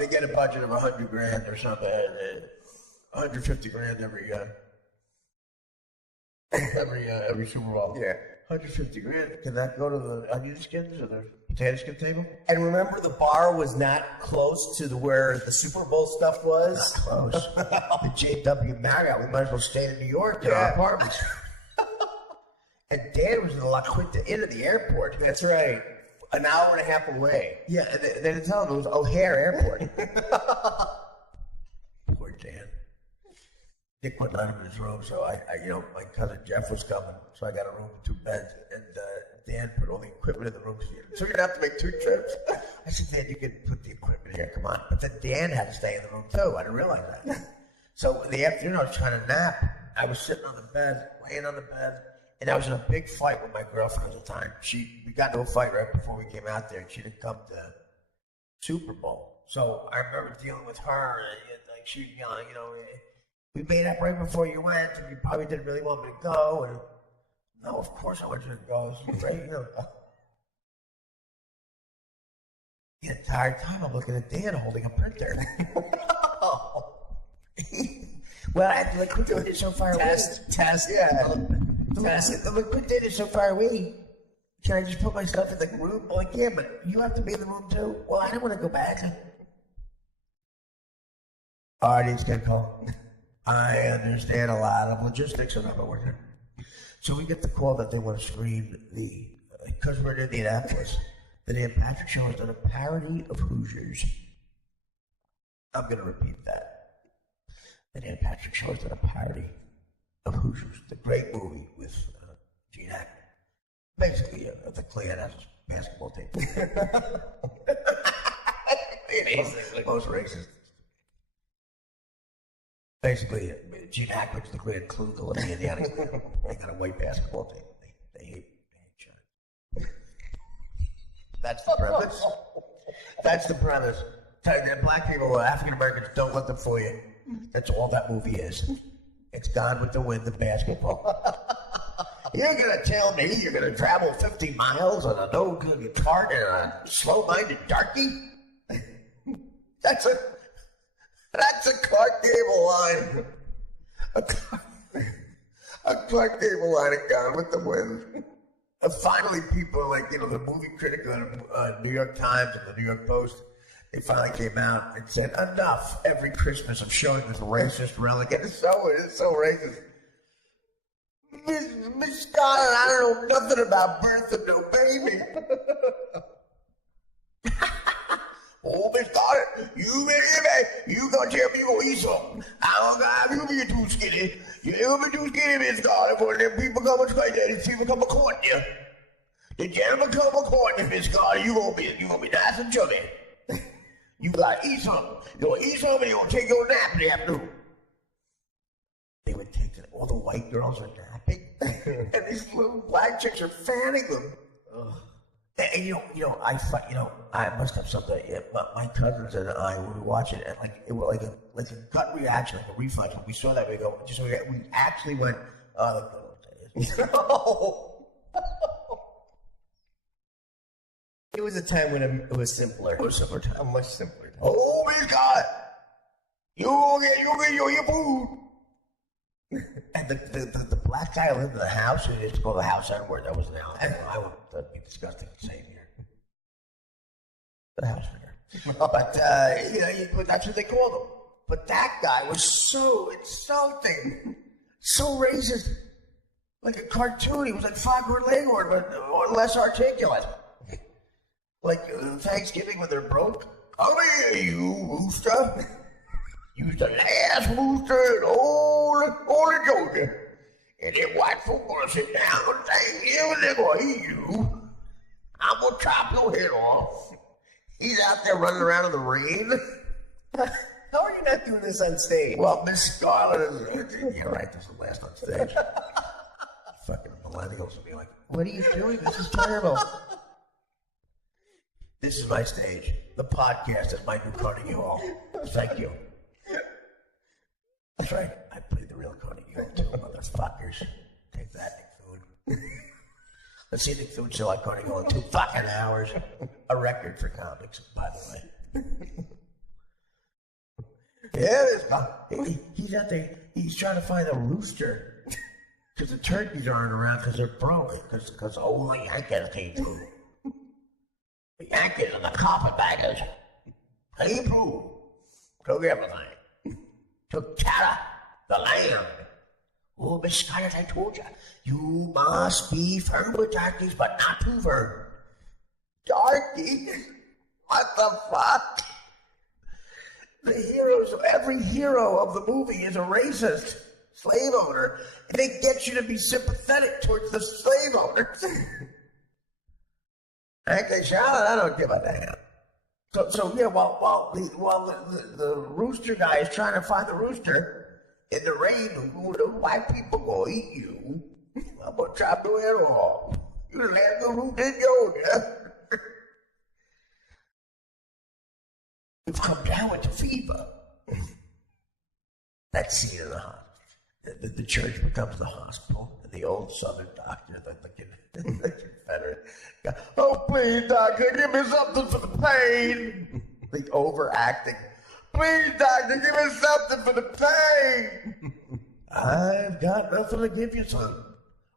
they get a budget of $100,000 or something, 150 grand every Super Bowl. Yeah. 150 grand. Can that go to the onion skins or the potato skin table? And remember, the bar was not close to where the Super Bowl stuff was? Not close. The J.W. Marriott, we might as well stay in New York in our apartments. And Dan was in the La Quinta Inn at the airport. That's right. An hour and a half away. Yeah, and they didn't tell him it was O'Hare Airport. Poor Dan. Nick went out of his room, so I my cousin Jeff was coming, so I got a room with 2 beds, and Dan put all the equipment in the room. So you're gonna have to make 2 trips. I said, Dan, you can put the equipment here, come on. But then Dan had to stay in the room too. I didn't realize that. So in the afternoon, I was trying to nap. I was sitting on the bed, laying on the bed, and I was in a big fight with my girlfriend at the time. We got into a fight right before we came out there, and she didn't come to Super Bowl. So I remember dealing with her, and like she yelling, we made up right before you went, and you probably didn't really want me to go. And no, of course I want you to go. So, right, The entire time I'm looking at Dan holding a printer. Well, the liquid is so far away. Test. Yeah. The liquid is so far away. Can I just put my stuff in the room? Well, I can, but you have to be in the room too. Well, I don't want to go back. Artie's gonna call. I understand a lot of logistics and I'm working. So we get the call that they want to screen because we're in Indianapolis, the Dan Patrick Show has done a parody of Hoosiers. I'm going to repeat that. The Dan Patrick Show has done a parody of Hoosiers, the great movie with Gene Hackman. Basically, the Klan has a basketball team. Basically. Most racist. Basically, Gene Hackman's the great Klugel of the Indiana. They got a white basketball team. They hate China. That's the premise. That's the premise. Tell you that black people, African Americans, don't let them fool you. That's all that movie is. It's Gone with the Wind, the basketball. You're gonna tell me you're gonna travel 50 miles on a no-good cart and a slow-minded darky? That's a Clark Gable line. A Clark Gable line of Gone with the Wind. And finally, people like, the movie critic of New York Times and the New York Post, they finally came out and said, enough every Christmas of showing this racist relic. It's so racist. Miss Scott, I don't know nothing about birth of no baby. Oh, Miss Scott, you gonna tell me you gonna eat something. I don't have you be too skinny. You ain't gonna be too skinny, Miss Scott. When them people come and say that, if people come a courting you. The gentleman come a courting you, Miss Scott, you gonna be nice and chubby. You gotta eat something. You gonna eat something and you gonna take your nap in the afternoon. They would take it. All the white girls are napping. And these little black chicks are fanning them. Ugh. And I must have something. My cousins and I were watching it, and it was like a gut reaction, like a reflex. When we saw that, we actually went, "Oh, the good old days." It was a time when it was simpler. It was a simpler time. A much simpler time. Oh, Miss God, you get your food. And the black guy lived in the house. It used to call the house N-word. That was an house. I would that'd be disgusting to say here. The house there. But that's what they called him. But that guy was so insulting, so racist, like a cartoon. He was like Foghorn Leghorn, but less articulate. Like Thanksgiving when they're broke. Come here, you rooster. You's the last rooster in all of Georgia. And them white folk gonna sit down and Thanksgiving, they're gonna eat you. I'm gonna chop your head off. He's out there running around in the rain. How are you not doing this on stage? Well, Miss Scarlett is... Yeah, right, this is the last on stage. Fucking millennials will be like, what are you doing? This is terrible. This is my stage. The podcast is my new Carnegie Hall. Thank you. That's right. I played the real Carnegie Hall too, motherfuckers. Take that, Nick Thune. Let's see Nick Thune sell like Carnegie Hall in 2 fucking hours. A record for comics, by the way. Yeah, he's out there. He's trying to find a rooster. Because the turkeys aren't around because they're broke. Because all the Yankees came through. The Yankees and the carpetbaggers. Hey, Pooh. Took everything. Took Tara, the lamb. Oh, Miss Scott, as I told you, you must be firm with darkies, but not too firm. Darkies? What the fuck? Every hero of the movie is a racist slave owner, and they get you to be sympathetic towards the slave owners. Okay, Charlotte, I don't give a damn. So yeah, while the rooster guy is trying to find the rooster in the rain, the white people gonna eat you. I'm gonna chop your head off. You the last little root in Georgia. You've come down with the fever. That scene in the hospital. The church becomes the hospital, and the old Southern doctor, the Confederate guy, oh, please, doctor, give me something for the pain. The overacting. Please, doctor, give me something for the pain. I've got nothing to give you, son.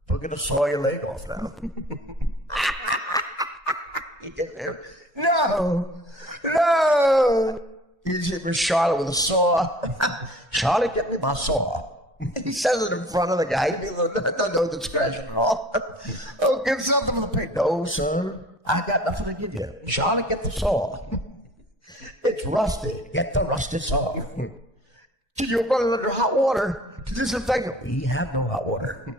We're going to saw your leg off now. You get there? No. You hit Miss Charlotte with a saw. Charlotte, get me my saw. He says it in front of the guy. He no discretion at all. Oh, get something for the pain. No, sir. I got nothing to give you. Charlotte, get the saw. It's rusty. Get the rusty saw. Can you run it under hot water to disinfect it? We have no hot water.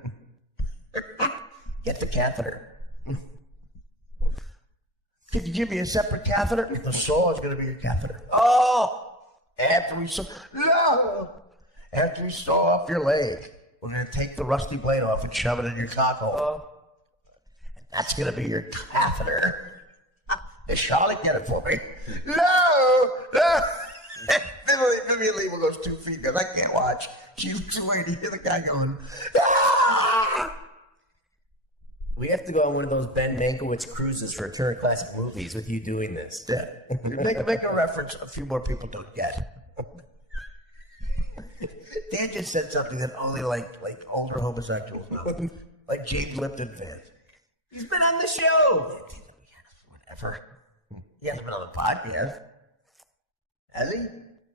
Get the catheter. Can you give me a separate catheter? The saw is going to be your catheter. Oh! After we saw off your leg, we're going to take the rusty blade off and shove it in your cockhole. And that's going to be your catheter. Hey, Charlotte, get it for me. No! Vivian Lee goes 2 feet because I can't watch. She's too late to hear the guy going, ah! We have to go on one of those Ben Mankiewicz cruises for Turner Classic Movies with you doing this. Yeah. Make a reference a few more people don't get. Dan just said something that only like older homosexuals know. Like James Lipton fans. He's been on the show. Whatever. He hasn't been on the podcast. Has he?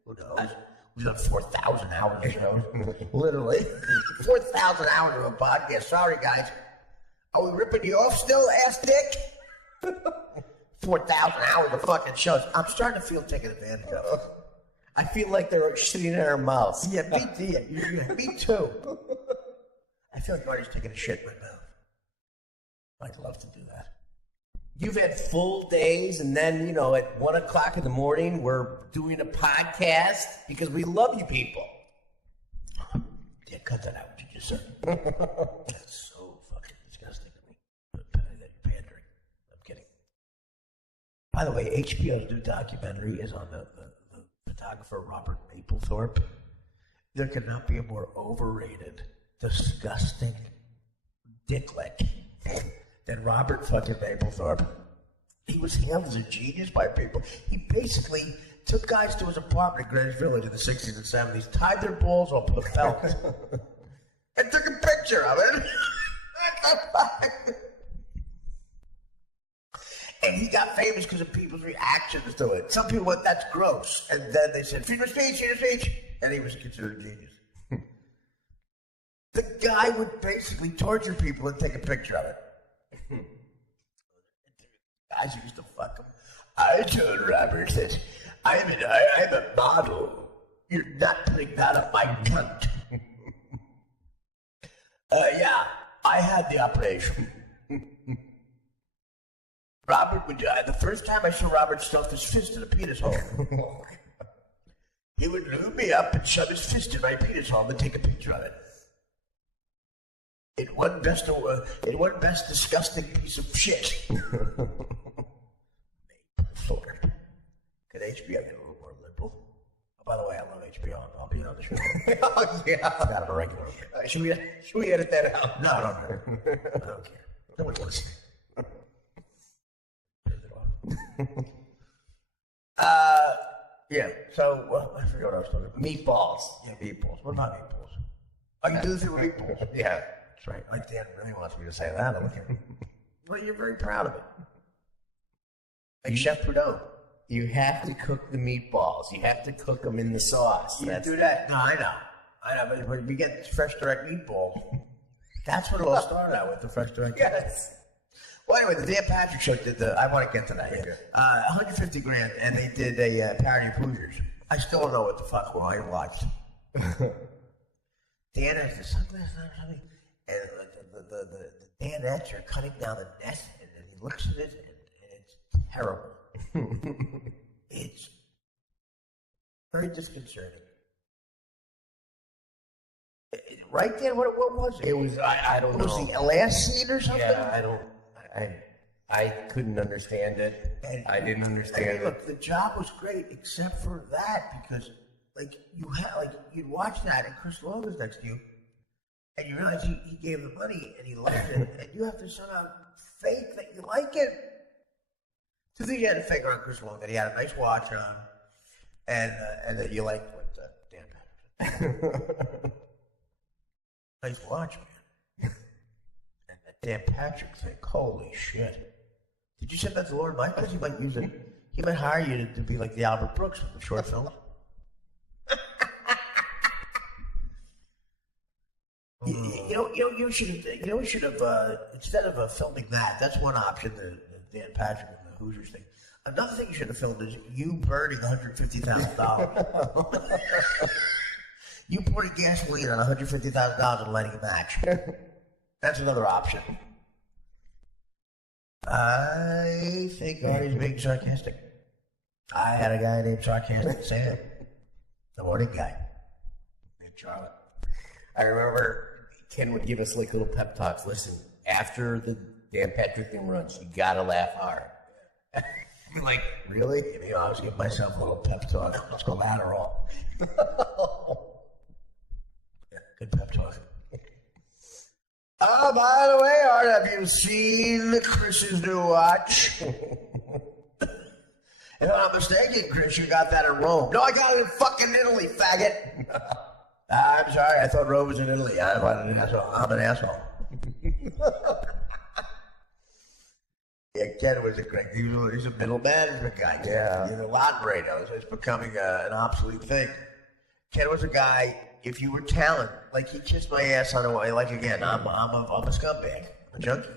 Who knows? We've done 4,000 hours of shows. Literally. 4,000 hours of a podcast. Sorry, guys. Are we ripping you off still, ass dick? 4,000 hours of fucking shows. I'm starting to feel taken advantage of. I feel like they're shitting in our mouths. Yeah, me too. I feel like Artie's taking a shit in my mouth. I'd love to do that. You've had full days, and then, at 1 o'clock in the morning, we're doing a podcast because we love you people. Yeah, cut that out what you just said. That's so fucking disgusting to me. Pandering. I'm kidding. By the way, HBO's new documentary is on the photographer Robert Mapplethorpe. There could not be a more overrated, disgusting dicklick than Robert fucking Mapplethorpe. He was hailed as a genius by people. He basically took guys to his apartment in Greenwich Village in the 60s and 70s, tied their balls up with a belt, and took a picture of it. And he got famous because of people's reactions to it. Some people went, that's gross. And then they said, freedom of speech. And he was considered a genius. The guy would basically torture people and take a picture of it. Guys used to fuck him. I told Robert that I'm a model. You're not putting that on my cunt. Yeah, I had the operation. Robert would, the first time I saw Robert stuff his fist in a penis hole. He would lube me up and shove his fist in my penis hole and take a picture of it. It wasn't best disgusting piece of shit. Could HBO get a little more liberal? Oh, by the way, I love HBO. I'll be on the show. Oh, yeah. Got it regular. Should we edit that out? No, I don't care. No one wants it. Yeah. So I forget what I was talking about. Meatballs. Yeah, meatballs. Well, not meatballs. Oh, you do this with meatballs? Yeah. That's right. Like Dan really wants me to say that. Well, you're very proud of it. Like Chef Prudhomme. You have to cook the meatballs. You have to cook them in the sauce. You do that? No, I know. But when we get fresh direct meatballs, that's what it all started out with, the fresh direct. Yes. Well, anyway, the Dan Patrick Show did I want to get to that. Yeah. 150 grand, and they did a parody of Hoosiers. I still don't know what the fuck I watched. Dan has the sunglasses on or something, and the Danettes are cutting down the nest, and he looks at it, and it's terrible. It's very disconcerting. Right, Dan? What was it? It was, I don't know. Was the last scene or something? Yeah, I couldn't understand it. I didn't understand it. Look, the job was great except for that, because you'd watch that and Chris Long was next to you, and you realize he gave the money and he liked it, and you have to somehow fake that you like it. So then you had to fake around Chris Long that he had a nice watch on, and that you liked what Dan Patrick. Nice watch, man. And Dan Patrick thing, holy shit. Did you send that to Lord Michaels? He might use it. He might hire you to be like the Albert Brooks of the short film. You should have instead of filming that's one option, the Dan Patrick and the Hoosiers thing. Another thing you should have filmed is you burning $150,000. You pouring gasoline on $150,000 and lighting a match. That's another option. I think Artie's being sarcastic. I had a guy named Sarcastic Sam, the morning guy, named Charlotte. I remember Ken would give us like little pep talks. Listen, after the Dan Patrick thing runs, you gotta laugh hard. Like, really? I was giving myself a little pep talk. Let's go Adderall. Good pep talk. Oh, by the way, Art, have you seen Chris's new watch? If I'm not mistaken, Chris, you got that in Rome. No, I got it in fucking Italy, faggot. I'm sorry, I thought Rome was in Italy. I'm an asshole. Yeah, Ken was a great. He's a middle management guy. Yeah. He's a lot right now. It's becoming an obsolete thing. Ken was a guy. If you were talent, like he kissed my ass on a way. Like again, I'm a scumbag, I'm a junkie,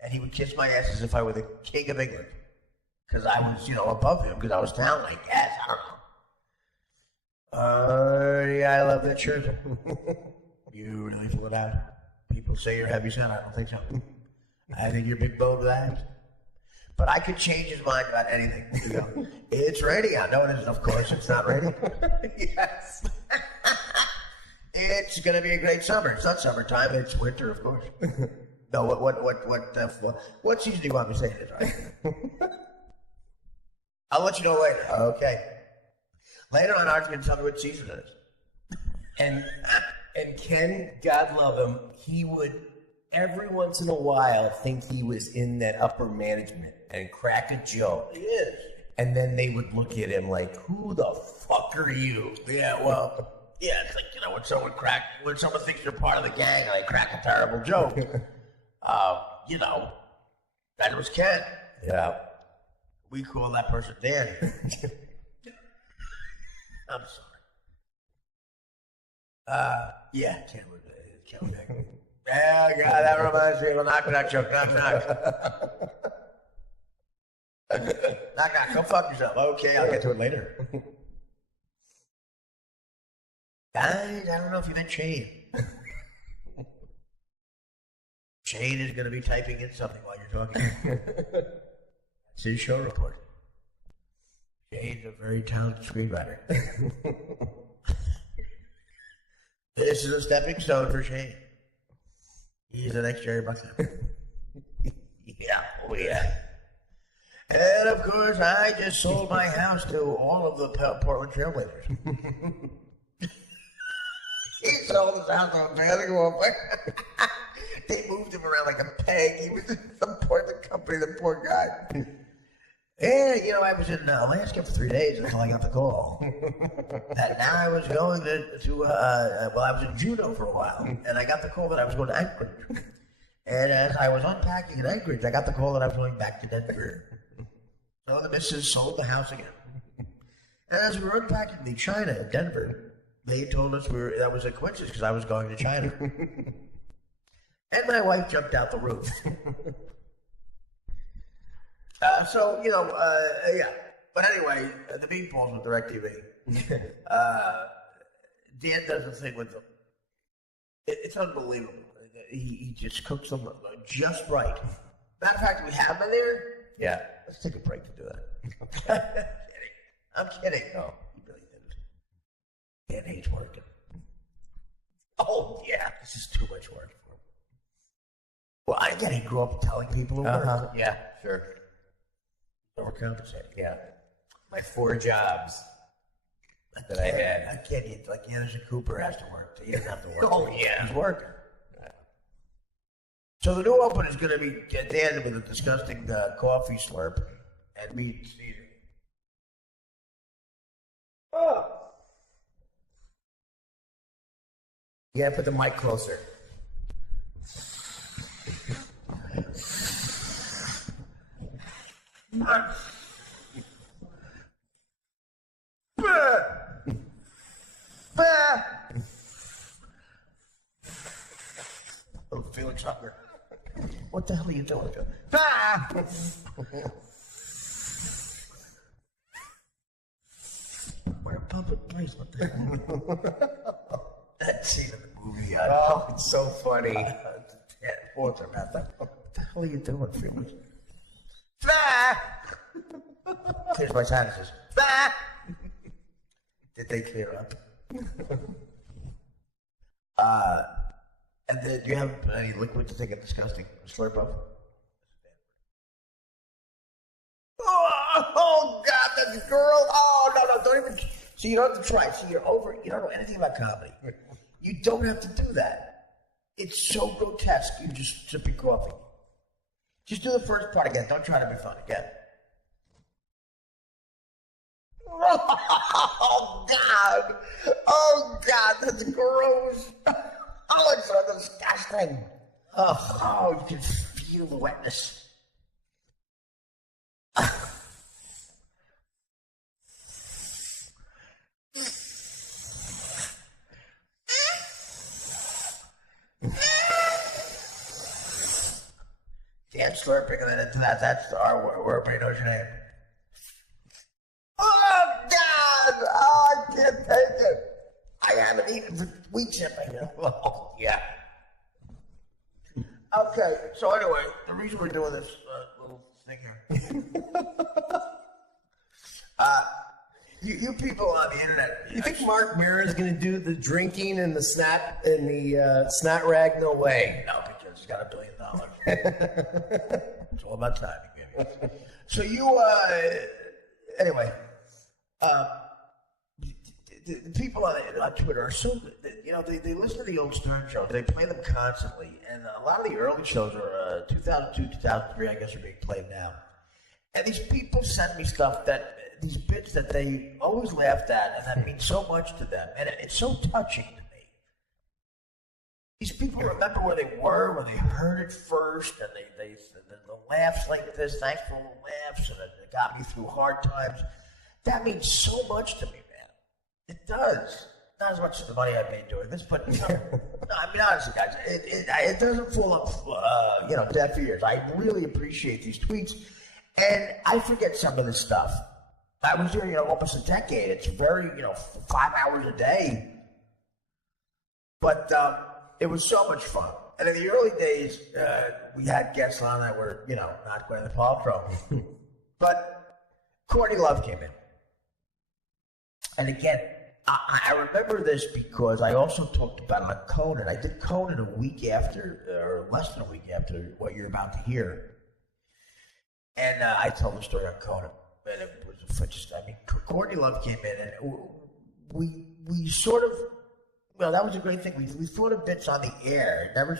and he would kiss my ass as if I were the king of England, because I was, above him because I was talent. Like, yes, I don't know. Yeah, I love that shirt. You really pull it out. People say you're heavy set. I don't think so. I think you're big boned with that. But I could change his mind about anything. It's raining out. No, it isn't. Of course, it's not raining. Yes. It's going to be a great summer. It's not summertime. It's winter, of course. No, what season do you want me to say it is? Right? I'll let you know later. Okay. Later on, Artie's going to tell me what season it is. And Ken, God love him, he would every once in a while think he was in that upper management and crack a joke. He is. And then they would look at him like, who the fuck are you? Yeah, well, yeah, it's like, when someone thinks you're part of the gang and they crack a terrible joke, that was Ken. Yeah. We call that person Danny. I'm sorry. Yeah, Ken was yeah, God, that reminds me of a knock joke. Knock. Knock. Go fuck yourself. Okay, I'll get to it later. Guys, I don't know if you meant Shane. Shane is going to be typing in something while you're talking. It's his show report. Shane's a very talented screenwriter. This is a stepping stone for Shane. He's the next Jerry Buckner. Yeah, oh yeah. And of course, I just sold my house to all of the Portland Trailblazers. He sold his house to a basketball player. They moved him around like a peg. He was in some part of the company, the poor guy. Yeah, I was in Alaska for 3 days until I got the call. And now I was going I was in Juneau for a while, and I got the call that I was going to Anchorage. And as I was unpacking in Anchorage, I got the call that I was going back to Denver. So the missus sold the house again. And as we were unpacking the China in Denver, they told us that was a coincidence because I was going to China. And my wife jumped out the roof. Yeah. But anyway, the meatballs with DirecTV. Dan does a thing with them. It's unbelievable. He just cooks them just right. Matter of fact, we have been there. Yeah. Let's take a break to do that. I'm kidding. No, he really didn't. Dan hates working. Oh, yeah. This is too much work for him. Well, I get he grew up telling people to work. Yeah, sure. Overcompensating. Yeah. My 4 jobs that I had. I can't. Like Anderson Cooper has to work. He doesn't have to work. Oh, yeah. He's working. So the new open is going to be Dan with a disgusting coffee slurp and me sneezing. Oh. You gotta put the mic closer. Oh, Felix Hunger. What the hell are you doing? We're a public place. What the hell? That scene in the movie. Oh, it's so funny. Walter Matthau. What the hell are you doing, Felix? Here's my sinuses. Did they clear up? And then do you have any liquid to take a disgusting slurp of? Oh God, that girl! Oh no, don't even. See, you don't have to try. See, you don't know anything about comedy. You don't have to do that. It's so grotesque. You just sipping coffee. Just do the first part again. Don't try to be funny again. Oh God! Oh God, that's gross. Oh, it's so disgusting. Oh, you can feel the wetness. Dan slurping and then into that's our where everybody knows your name. Oh God! Oh, I can't take it. I haven't eaten for weeks yet. Oh, yeah. Okay, so anyway, the reason we're doing this little thing here. You people on the internet. You think Mark Maron is going to do the drinking and the snot rag? No way. No, because he's got $1 billion. It's all about timing, baby. So anyway, the people on Twitter are so, they listen to the old Stern show. They play them constantly. And a lot of the early shows are 2002, 2003, I guess, are being played now. And these people send me stuff these bits that they always laughed at and that mean so much to them. And it's so touching to me. These people remember where they were when they heard it first, and the laughs like this, thanks for the laughs, and it got me through hard times. That means so much to me, man. It does. Not as much as the money I made doing this, but no, I mean honestly, guys, it doesn't fall up, deaf ears. I really appreciate these tweets, and I forget some of this stuff. I was here, almost a decade. It's very, 5 hours a day, but it was so much fun. And in the early days, we had guests on that were, not Gwyneth Paltrow, but Courtney Love came in, and again. I remember this because I also talked about it on Conan. I did Conan a week after, or less than a week after what you're about to hear. And I told the story on Conan. And it was Courtney Love came in and we sort of, that was a great thing. We thought of bits on the air. It never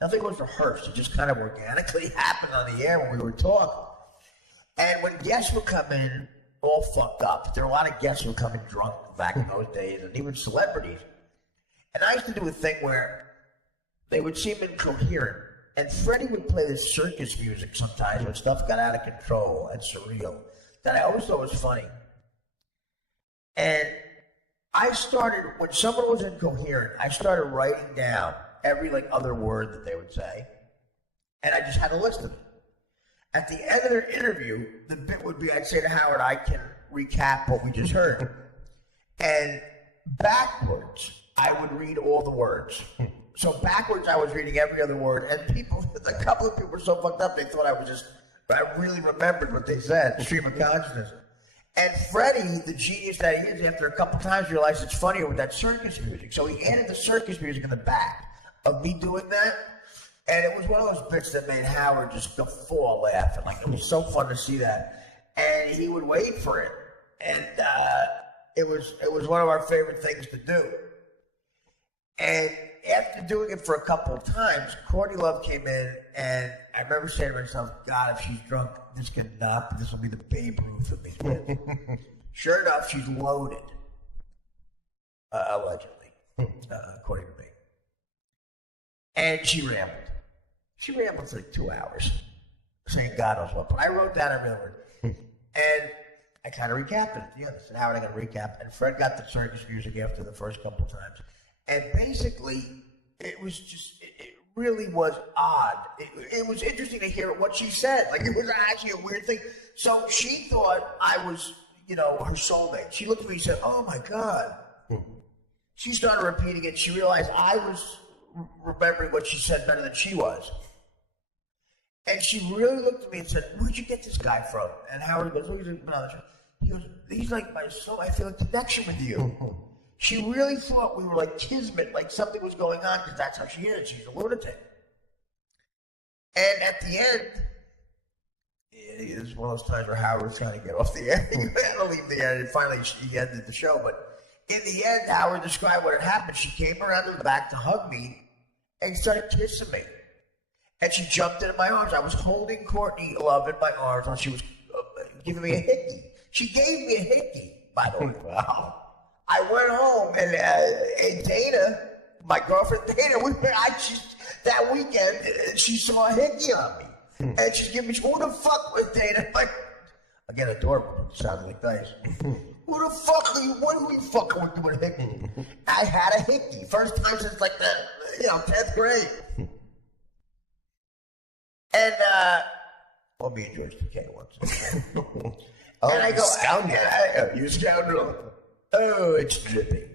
nothing was rehearsed. It just kind of organically happened on the air when we were talking. And when guests would come in all fucked up, there were a lot of guests who would come in drunk back in those days, and even celebrities. And I used to do a thing where they would seem incoherent. And Freddie would play this circus music sometimes when stuff got out of control and surreal that I always thought was funny. And I started, when someone was incoherent, I started writing down every other word that they would say. And I just had a list of them. At the end of their interview, the bit would be, I'd say to Howard, I can recap what we just heard. And backwards, I would read all the words. So backwards, I was reading every other word. And a couple of people were so fucked up, they thought I really remembered what they said, stream of consciousness. And Freddie, the genius that he is, after a couple times realized it's funnier with that circus music. So he added the circus music in the back of me doing that. And it was one of those bits that made Howard just fall laughing. It was so fun to see that. And he would wait for it. And it was one of our favorite things to do. And after doing it for a couple of times, Courtney Love came in, and I remember saying to myself, God, if she's drunk, this will be the Babe Ruth of these bits. Sure enough, she's loaded. Allegedly, according to me. And she rambled. She rambled for 2 hours, saying God knows what. But I wrote down every word. And I kind of recapped it at the end. I said, Howard, I got to recap. And Fred got the circus music after the first couple of times. And basically, it was just, it really was odd. It was interesting to hear what she said. It was actually a weird thing. So she thought I was, her soulmate. She looked at me and said, oh my God. She started repeating it. She realized I was remembering what she said better than she was. And she really looked at me and said, where'd you get this guy from? And Howard goes, he goes, he's like my soul. I feel a connection with you. She really thought we were like kismet, like something was going on, because that's how she is. She's a lunatic. And at the end, it was one of those times where Howard was trying to get off the air. He had to leave the air, and finally he ended the show. But in the end, Howard described what had happened. She came around to the back to hug me and started kissing me. And she jumped into my arms. I was holding Courtney Love in my arms while she was giving me a hickey. She gave me a hickey, by the way. Wow. I went home, and Dana, my girlfriend Dana, that weekend, she saw a hickey on me. And she's giving me, who the fuck was Dana? Again, adorable. Sounded like nice. Who the fuck are you? What are you fucking with a hickey? I had a hickey. First time since the 10th grade. And, me and George Takei once. And I go, scoundrel. You scoundrel. Oh, it's dripping.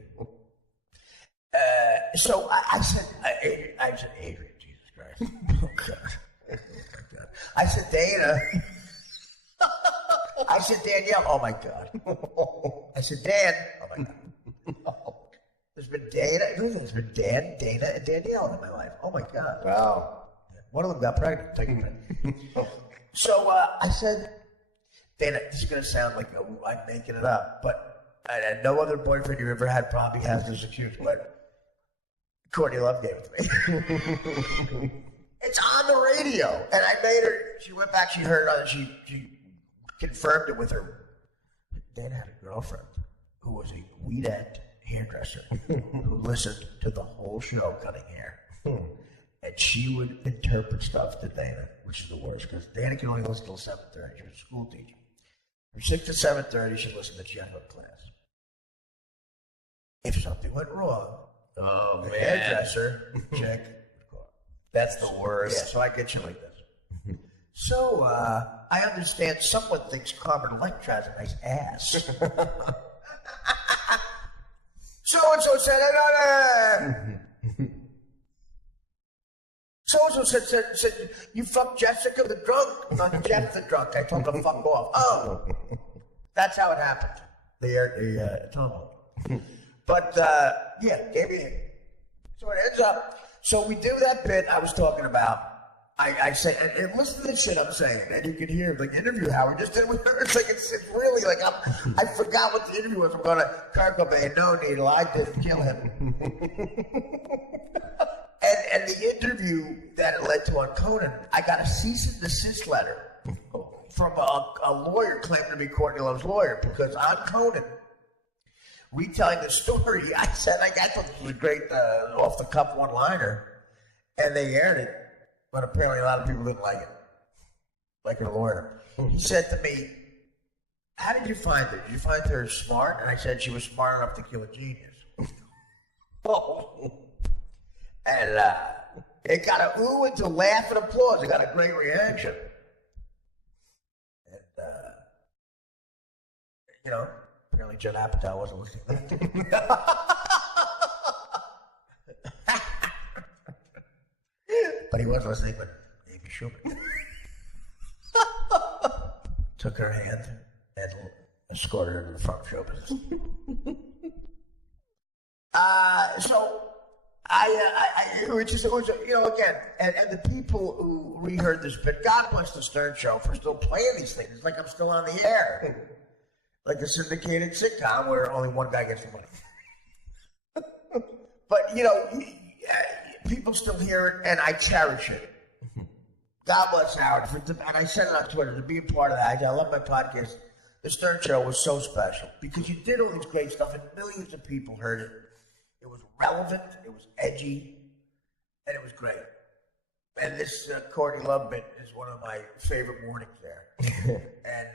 So I said, Adrian, Jesus Christ. Oh, God. I said, Dana. I said, Danielle. Oh, my God. I said, Dan. Oh, my God. There's been Dan, Dana, and Danielle in my life. Oh, my God. Wow. One of them got pregnant. Take a minute. So I said, Dana, this is going to sound like I'm making it up, but no other boyfriend you ever had probably has this excuse, but Courtney Love gave it to me. It's on the radio. And I made her, she went back, she heard it, she confirmed it with her. Dana had a girlfriend who was a weedette hairdresser who listened to the whole show cutting hair. And she would interpret stuff to Dana, which is the worst, because Dana can only listen till 7:30. She was a school teacher. From 6 to 7:30, she'd listen to general class. If something went wrong, the hairdresser check. That's the worst. Yeah, so I get you like this. So, I understand someone thinks Carmen Electra has a nice ass. So-and-so said, so-and-so said, you fucked Jessica the drunk? Not Jeff the drunk. I told him to fuck off. Oh, that's how it happened. The tunnel. But, gave me it. So it ends up. So we do that bit I was talking about. I said, and listen to this shit I'm saying, and you can hear the interview Howard just did with her. It's really like I forgot what the interview was. I'm going to Kurt Cobain, no needle, I didn't kill him. And the interview that it led to on Conan, I got a cease and desist letter. from a lawyer claiming to be Courtney Love's lawyer because on Conan, retelling the story, I thought this was a great off-the-cuff one-liner, and they aired it, but apparently a lot of people didn't like it, like her lawyer. He said to me, how did you find her? Did you find her smart? And I said she was smart enough to kill a genius. And it got a ooh and a laugh and applause. It got a great reaction. And, apparently Judd Apatow wasn't listening. But he was listening when Amy Schumer took her hand and escorted her to the front show business. So it was again, and the people who reheard this bit, God bless the Stern Show for still playing these things. It's like I'm still on the air, like a syndicated sitcom where only one guy gets the money. But people still hear it, and I cherish it. God bless Howard. And I said it on Twitter, to be a part of that. I love my podcast. The Stern Show was so special because you did all this great stuff, and millions of people heard it. It was relevant, it was edgy, and it was great. And this Courtney Love bit is one of my favorite mornings there. And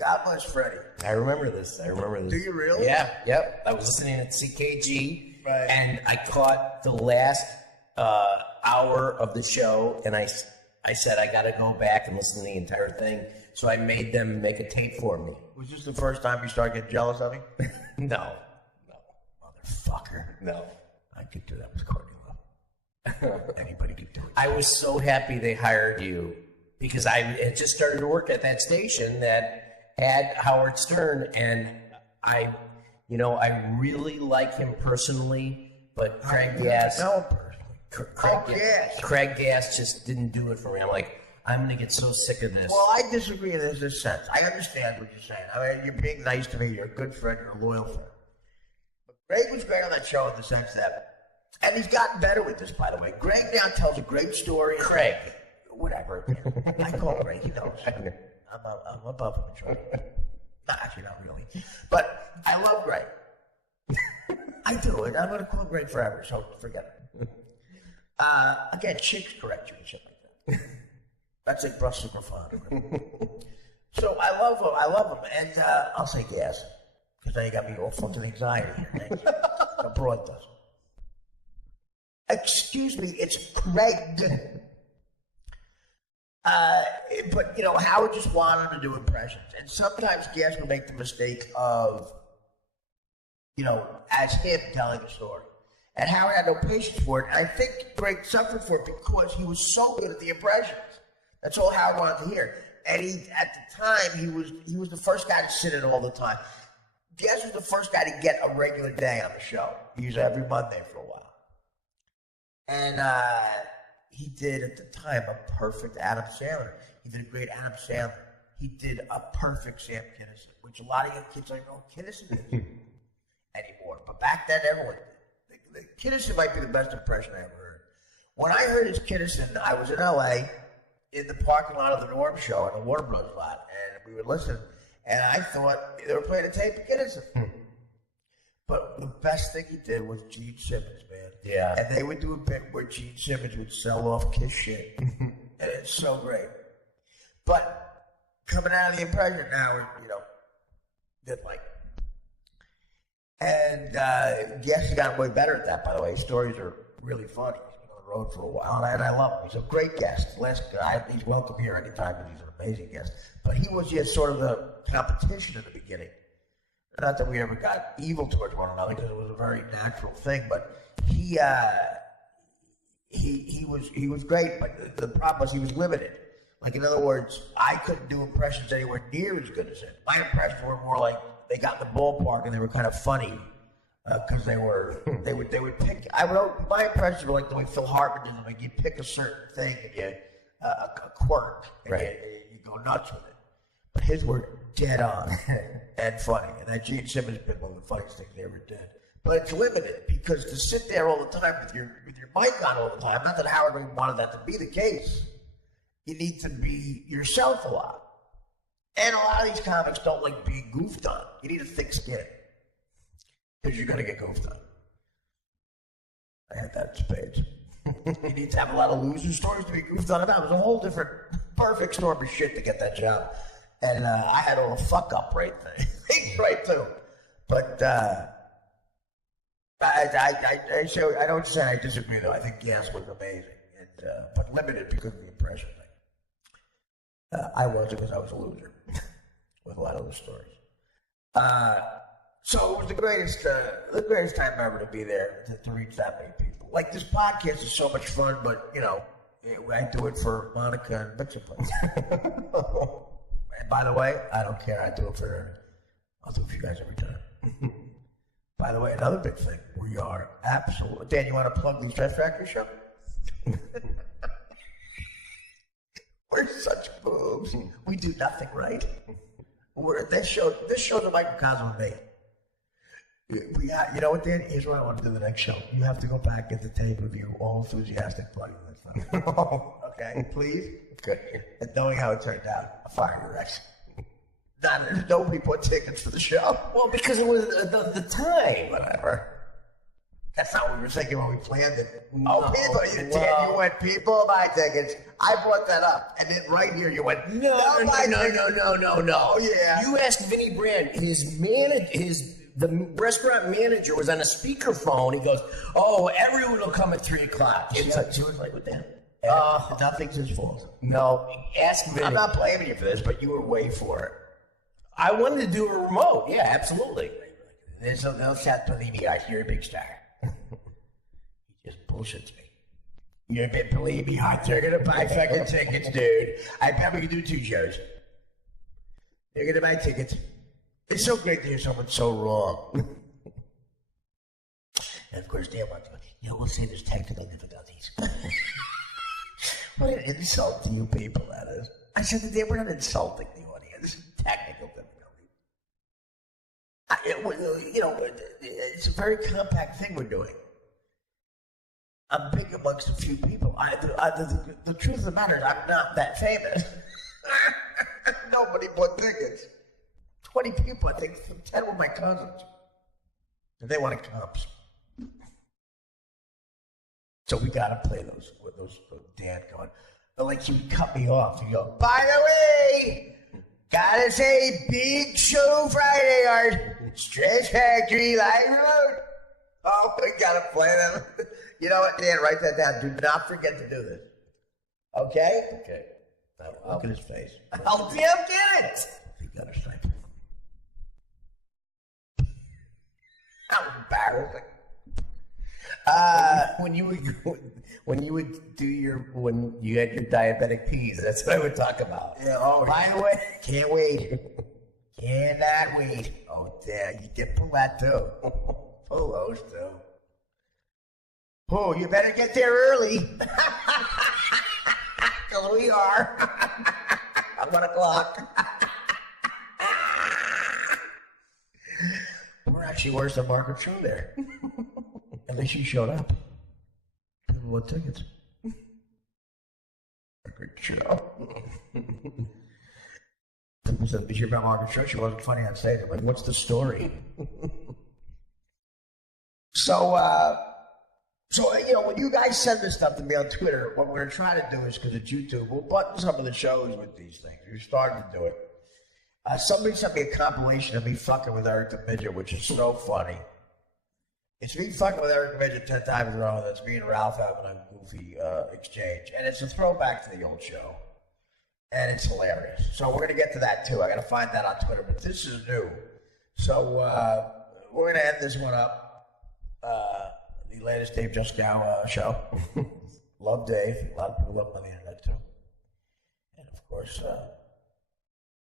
God bless Freddie. I remember this. Do you really? Yeah, yep. I was listening at CKG, right, and I caught the last hour of the show, and I said, I got to go back and listen to the entire thing. So I made them make a tape for me. Was this the first time you started getting jealous of me? No. Motherfucker. No. I could do that with Courtney Love. Anybody could do it. I was so happy they hired you because I had just started to work at that station that had Howard Stern, and I really like him personally, but Craig Gass. No, personally. Craig Gass just didn't do it for me. I'm like, I'm going to get so sick of this. Well, I disagree in this sense. I understand what you're saying. I mean, you're being nice to me. You're a good friend. You're a loyal friend. But Greg was great on that show in the sense that, and he's gotten better with this, by the way. Greg now tells a great story. Craig. Whatever. I call Greg. He knows. I'm above him in trouble. No, actually, not really. But I love Greg. I do it. I'm going to call Greg forever, so forget it. Again, chicks correct you and shit like that. That's like Bruce Superfond. So I love him. And I'll say Gas, because now you got me all fucking anxiety here. The broad does. Excuse me, it's Craig. But, Howard just wanted to do impressions. And sometimes Gas will make the mistake of, as him telling the story. And Howard had no patience for it. And I think Greg suffered for it because he was so good at the impressions. That's all Howard wanted to hear. And at the time, he was the first guy to sit in all the time. Gas was the first guy to get a regular day on the show. He was every Monday for a while. And he did, at the time, a perfect Adam Sandler. He did a great Adam Sandler. He did a perfect Sam Kinison, which a lot of young kids don't know who Kinison is anymore. But back then, everyone did. Kinison might be the best impression I ever heard. When I heard his Kinison, I was in L.A., in the parking lot of the Norm Show, in the Warner Bros. Lot, and we would listen, and I thought they were playing a tape of Kinison. But the best thing he did was Gene Simmons, man. Yeah. And they would do a bit where Gene Simmons would sell off Kiss shit. And it's so great. But coming out of the impression now, didn't like it. And yes, he got way better at that, by the way. His stories are really funny. He's been on the road for a while, and I love him. He's a great guest. He's welcome here anytime because he's an amazing guest. But he was just sort of the competition in the beginning. Not that we ever got evil towards one another, because it was a very natural thing. But he was great. But the problem was he was limited. Like, in other words, I couldn't do impressions anywhere near as good as him. My impressions were more like they got in the ballpark and they were kind of funny because they would pick. My impressions were like the way Phil Hartman did them. Like, you pick a certain thing and a quirk, and right, you go nuts with it. But his were dead on and funny. And that Gene Simmons bit one of the funniest things they ever did. But it's limited because to sit there all the time with your mic on all the time, not that Howard really wanted that to be the case, you need to be yourself a lot. And a lot of these comics don't like being goofed on. You need a thick skin. Because you're going to get goofed on. I had that in spades. You need to have a lot of loser stories to be goofed on about. It was a whole different, perfect storm of shit to get that job. And I had a little fuck-up rate thing. Right, too. But I don't say I disagree, though. I think Gas was amazing. And, but limited because of the impression thing. I was because I was a loser with a lot of those stories. So it was the greatest time ever to be there, to reach that many people. Like, this podcast is so much fun, but, you know, I do it for Monica and Butcher Place. And by the way, I don't care. I'll do it for you guys every time. By the way, another big thing. We are absolutely... Dan, you want to plug the Stress Factory show? We're such boobs. We do nothing right. This show's a microcosm of me. You know what, Dan? Here's what I want to do the next show. You have to go back at the tape review, all enthusiastic plugging this stuff. Okay, please? Good. And knowing how it turned out, I'll fire your ex. Nobody bought tickets for the show. Well, because it was the time. Whatever. That's not what we were thinking when we planned it. No, Dan, you went, people buy tickets. I brought that up. And then right here you went, no. Oh, yeah. You asked Vinny Brand, the restaurant manager was on a speakerphone. He goes, "Oh, everyone will come at 3:00." She was like, "What the hell?" Nothing's his fault. No, ask Vinny. I'm not blaming you for this, but you were way for it. I wanted to do a remote. Yeah, absolutely. There's no Seth Bellini guy. You're a big star. He just bullshits me. You're a bit Bellini hot. They're gonna buy fucking tickets, dude. I probably could do 2 shows. They're gonna buy tickets. It's so great to hear someone so wrong. And of course, Dan wants to, we'll say there's technical difficulties. What an insult to you people that is. I said that they were not insulting the audience. Technical difficulties. It's a very compact thing we're doing. I'm big amongst a few people. The truth of the matter is I'm not that famous. Nobody bought tickets. 20 people, I think 10 were my cousins. And they wanted comps. So we got to play those with those Dan going. But like, he would cut me off. He'd go, "By the way, gotta say, big show Friday, Art. Stress Factory, live remote." Oh, we got to play them. You know what, Dan? Write that down. Do not forget to do this. Okay? Okay. Look at his face. I'll damn get it. He got a sniper. How embarrassing. When you had your diabetic peas, that's what I would talk about. Yeah, by the way, can't wait. Cannot wait. Oh, damn, you can pull that too. Pull those too. Oh, you better get there early. Because we are. At 1 o'clock. We're actually worse than Margaret Cho there. At least she showed up. People bought tickets. Margaret Cho. People said, "Did you hear about Margaret Cho? She wasn't funny on stage." I'm like, "What's the story?" So, when you guys send this stuff to me on Twitter, what we're going to try to do is, because it's YouTube, we'll button some of the shows with these things. We're starting to do it. Somebody sent me a compilation of me fucking with Eric the Midget, which is so funny. It's me fucking with Eric the Midget 10 times in a row. That's me and Ralph having a goofy exchange. And it's a throwback to the old show. And it's hilarious. So we're going to get to that, too. I got to find that on Twitter, but this is new. So we're going to end this one up. The latest Dave Juskow show. Love Dave. A lot of people love him on the internet, too. And, of course,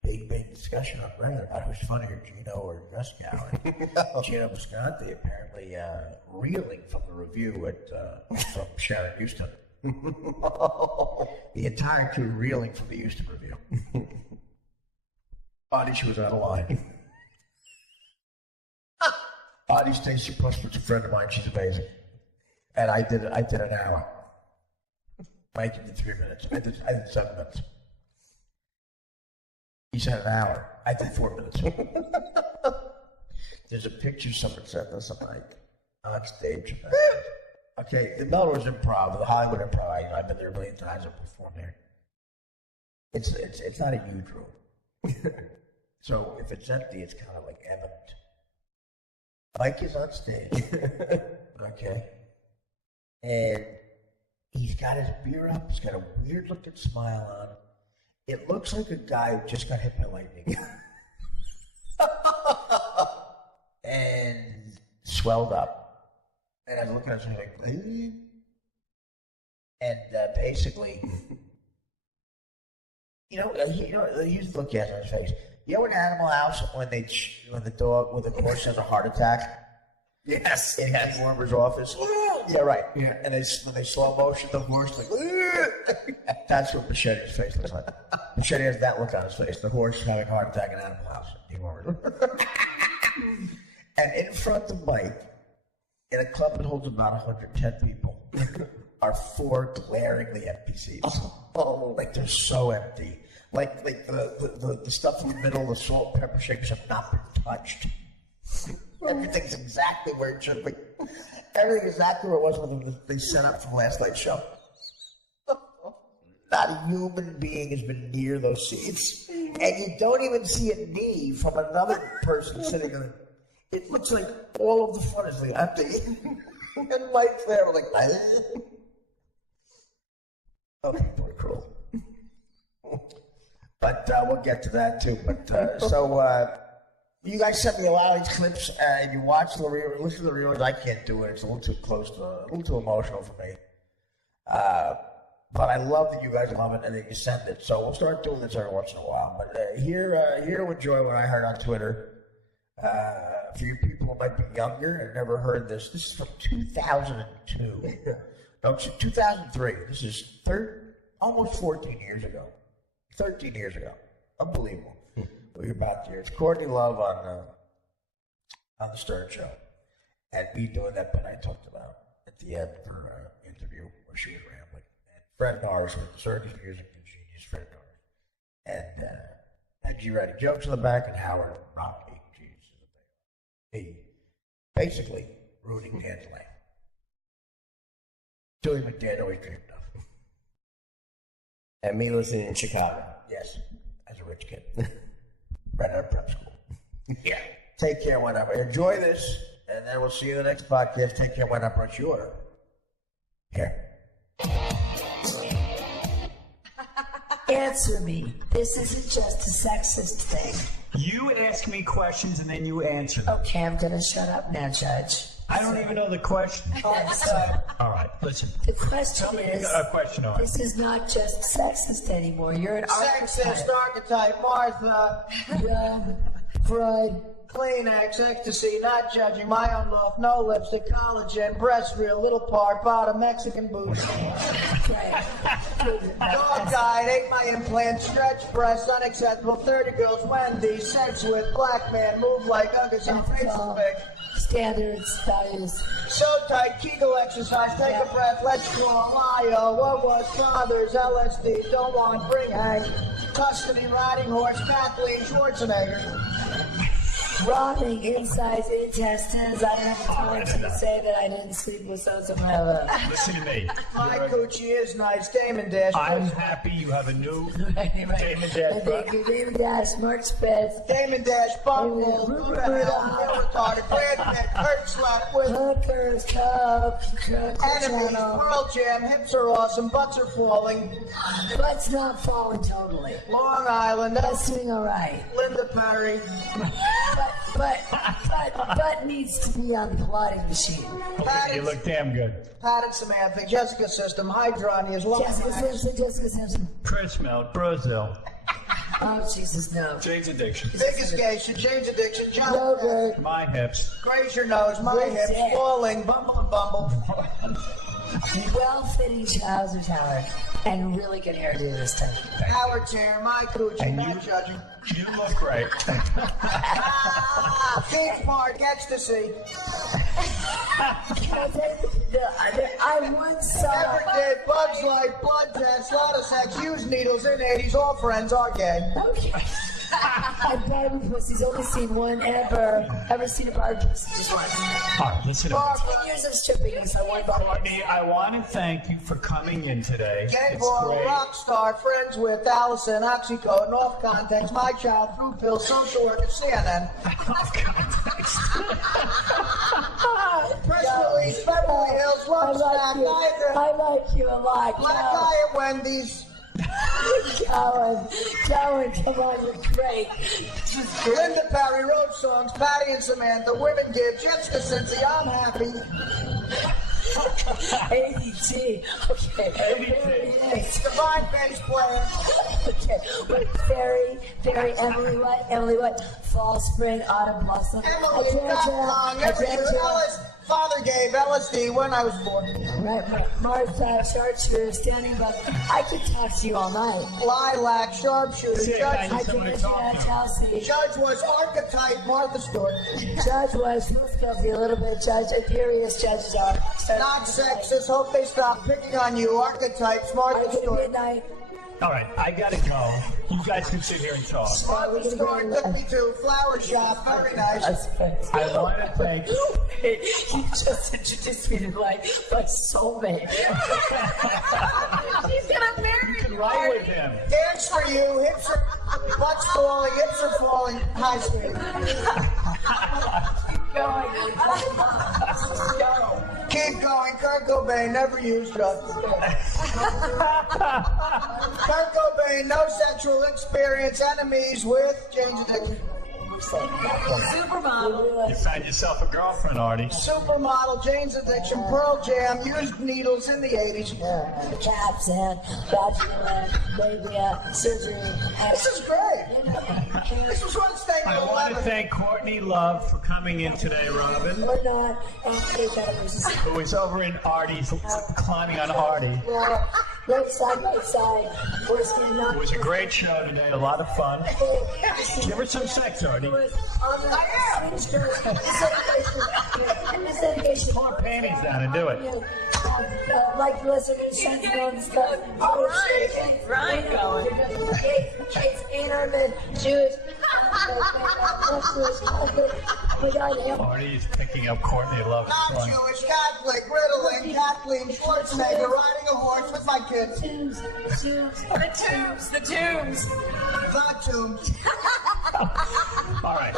big discussion on Reddit about who's funnier, Gino or Juskow. Gino Visconti apparently reeling from the review from Sharon Houston. The entire crew reeling from the Houston review. Audie, she was out of line. Audie Stacy Pushman's a friend of mine. She's amazing. And I did an hour. Mike did 3 minutes. I did 7 minutes. He said an hour. I did 4 minutes. There's a picture someone sent us. I'm like, on stage. Okay, the Melrose Improv, the Hollywood Improv. I've been there a million times. I've performed there. It's not a huge room. So if it's empty, it's kind of like evident. Mike is on stage. Okay. And he's got his beer up. He's got a weird looking smile on. It looks like a guy who just got hit by lightning. And swelled up. And I'm looking at him like, and basically, here's the look he has on his face. You know in Animal House when the horse has a heart attack? Yes. In Hank Warmer's office? Yeah, right. Yeah. And when they slow motion the horse, like, that's what Machete's face looks like. Machete has that look on his face. The horse having a heart attack in Animal House. And in front of Mike, in a club that holds about 110 people, are 4 glaringly empty seats. Oh, like they're so empty. Like the stuff in the middle, the salt and pepper shakers have not been touched. Everything's exactly where it should be. Everything exactly where it was when they set up from last night's show. Not a human being has been near those seats. And you don't even see a knee from another person sitting on it. It looks like all of the front is like empty. And Mike's there like, oh, people are cruel. But we'll get to that too. But you guys sent me a lot of these clips, and you watch the listen to the reruns. I can't do it; it's a little too close a little too emotional for me. But I love that you guys love it, and that you send it. So we'll start doing this every once in a while. But here to enjoy what I heard on Twitter. For you people who might be younger and never heard this is from 2002. No, 2003. This is almost 14 years ago. 13 years ago. Unbelievable. We're about to hear. It's Courtney Love on the Stern Show. And me doing that bit I talked about at the end of her interview where she was rambling. And Fred Norris with the Surgeon Music and Genius, Fred Norris. And G writing jokes in the back, and Howard Rock being genius in the back. He basically ruining Dan's life. Joey McDan always dreamed of. And me listening in Chicago. Yes, as a rich kid. Right out of prep school. Yeah. Take care, whenever. Enjoy this, and then we'll see you in the next podcast. Take care, whenever. What's your order? Here. Answer me. This isn't just a sexist thing. You ask me questions and then you answer them. Okay, I'm gonna shut up now, Judge. I don't even know the question. All right, listen. The question Tell me is, a question on it. this is not just sexist anymore. You're an Sexist archetype, Martha. Young, Freud. Kleenex, ecstasy, not judging, my own love, no lipstick, collagen, breast real, little part, bottom, Mexican boots. Dog died, ate my implant, stretch breasts, unacceptable, 30 girls, Wendy, sex with, black man, move like Uggers on Facebook. Standards, values. So tight, Kegel exercise, take a breath, let's crawl, Io, what was fathers, LSD, don't want, bring hang, custody, riding horse, Kathleen Schwarzenegger. Rotting insides, intestines. I don't have time to say that I didn't sleep with so-and-so forever. Listen to me. My coochie is nice, Damon Dash. I'm happy you have a new Right. Damon Dash. Thank you, David Dash, Mark Spitz, Damon Dash, Bumble, Rupert retarded, Brad Pitt, Kurt Slut, with Hookers, Cup, Enemies, Pearl Jam, hips are awesome, butts are falling, Butts not falling totally. Long Island, That's doing all right. Linda Perry, But needs to be on the plotting machine. You look damn good. Patted Samantha, Jessica System, Hydronias, Jessica Simpson. Chris Melt, Brazil. Oh, Jesus, no. Jane's Addiction. Biggest Gation, James Addiction, John Yogurt. My hips. Graze your nose, my Good hips, day. falling, Bumble and Bumble. Well-fitting trousers, Howard. And really good hairdo this time. Howard Chair, my coochie, And not you- judging. You look great. Pink Park, ecstasy. I once saw... Never did, Bugs Life, blood test, lot of sex, used needles in 80s, all friends are gay. Okay. And Barbie pussy's only seen one ever seen a Barbie pussy just once. All right, listen up. 10 years of stripping, I saw one Barbie. Courtney, I want to thank you for coming in today. Gay It's boy, great. rock star, friends with Allison, oxycodone, off context, my child, through pills, social worker, CNN. Press release, Beverly Hills, I love like snack, you. Niagara, I like you a lot. black eye at Wendy's, Cowan, come on, you're great. Linda Perry, Road Songs, Patty and Samantha, Women Give, Jessica Cincy, I'm happy. ADT. Okay. ADT. Divine bass player. Okay. Wait, Fairy, Emily what? Fall, spring, autumn, blossom. Emily, not long, every year, Ellis, father gave LSD when I was born. Right. Martha, sharpshooter, standing by. I could talk to you all night. Lilac, sharpshooter, Sit Judge. down. I can Somebody get you talk that to Chelsea. Judge was archetype Martha Stewart. Judge was, let's go a little bit, Judge. Imperious judges are. Not sexist, hope they stop picking on you. Archetypes, Martha I get Stewart. midnight. All right, I got to go. You guys can sit here and talk. Martha Stewart took me to flower shop, very nice. I want to thank you. He just introduced me to my soulmate. She's gonna marry You can ride with him. Dance for you, hips are, butt's falling, hips are falling, high speed. Keep going, Kurt Cobain never used drugs. Kurt Cobain, no sexual experience, enemies with Jane's Addiction. Supermodel. You found yourself a girlfriend, Artie. Supermodel, Jane's Addiction, Pearl Jam, used needles in the 80s. Caps and labia, surgery. This is great. This was one thing I to want to 11. thank Courtney Love for coming in today, Robin, Or not. And take that versus. who is over in Artie's, climbing on Artie. Left side by side. We're standing up. It was a great show today, a lot of fun. Give her some sex, Artie. This dedication. Pull her panties down and do it. Like listeners, sensible and stuff. All right, Ryan going. It's Internet, Jewish. Artie is picking up Courtney Love's Not fun. Jewish, Catholic, Ritalin, Kathleen, Schwarzenegger, riding a horse with my kids. The tombs. Not Tombs. All right,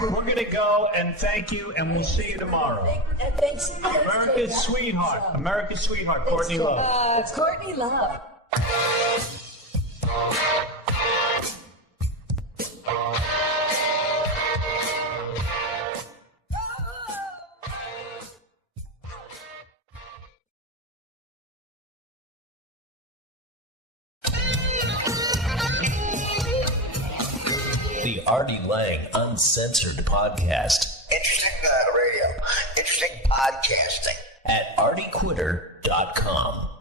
we're going to go and thank you, and we'll see you tomorrow. America's sweetheart, Courtney Love. Courtney Love. The Artie Lang Uncensored Podcast.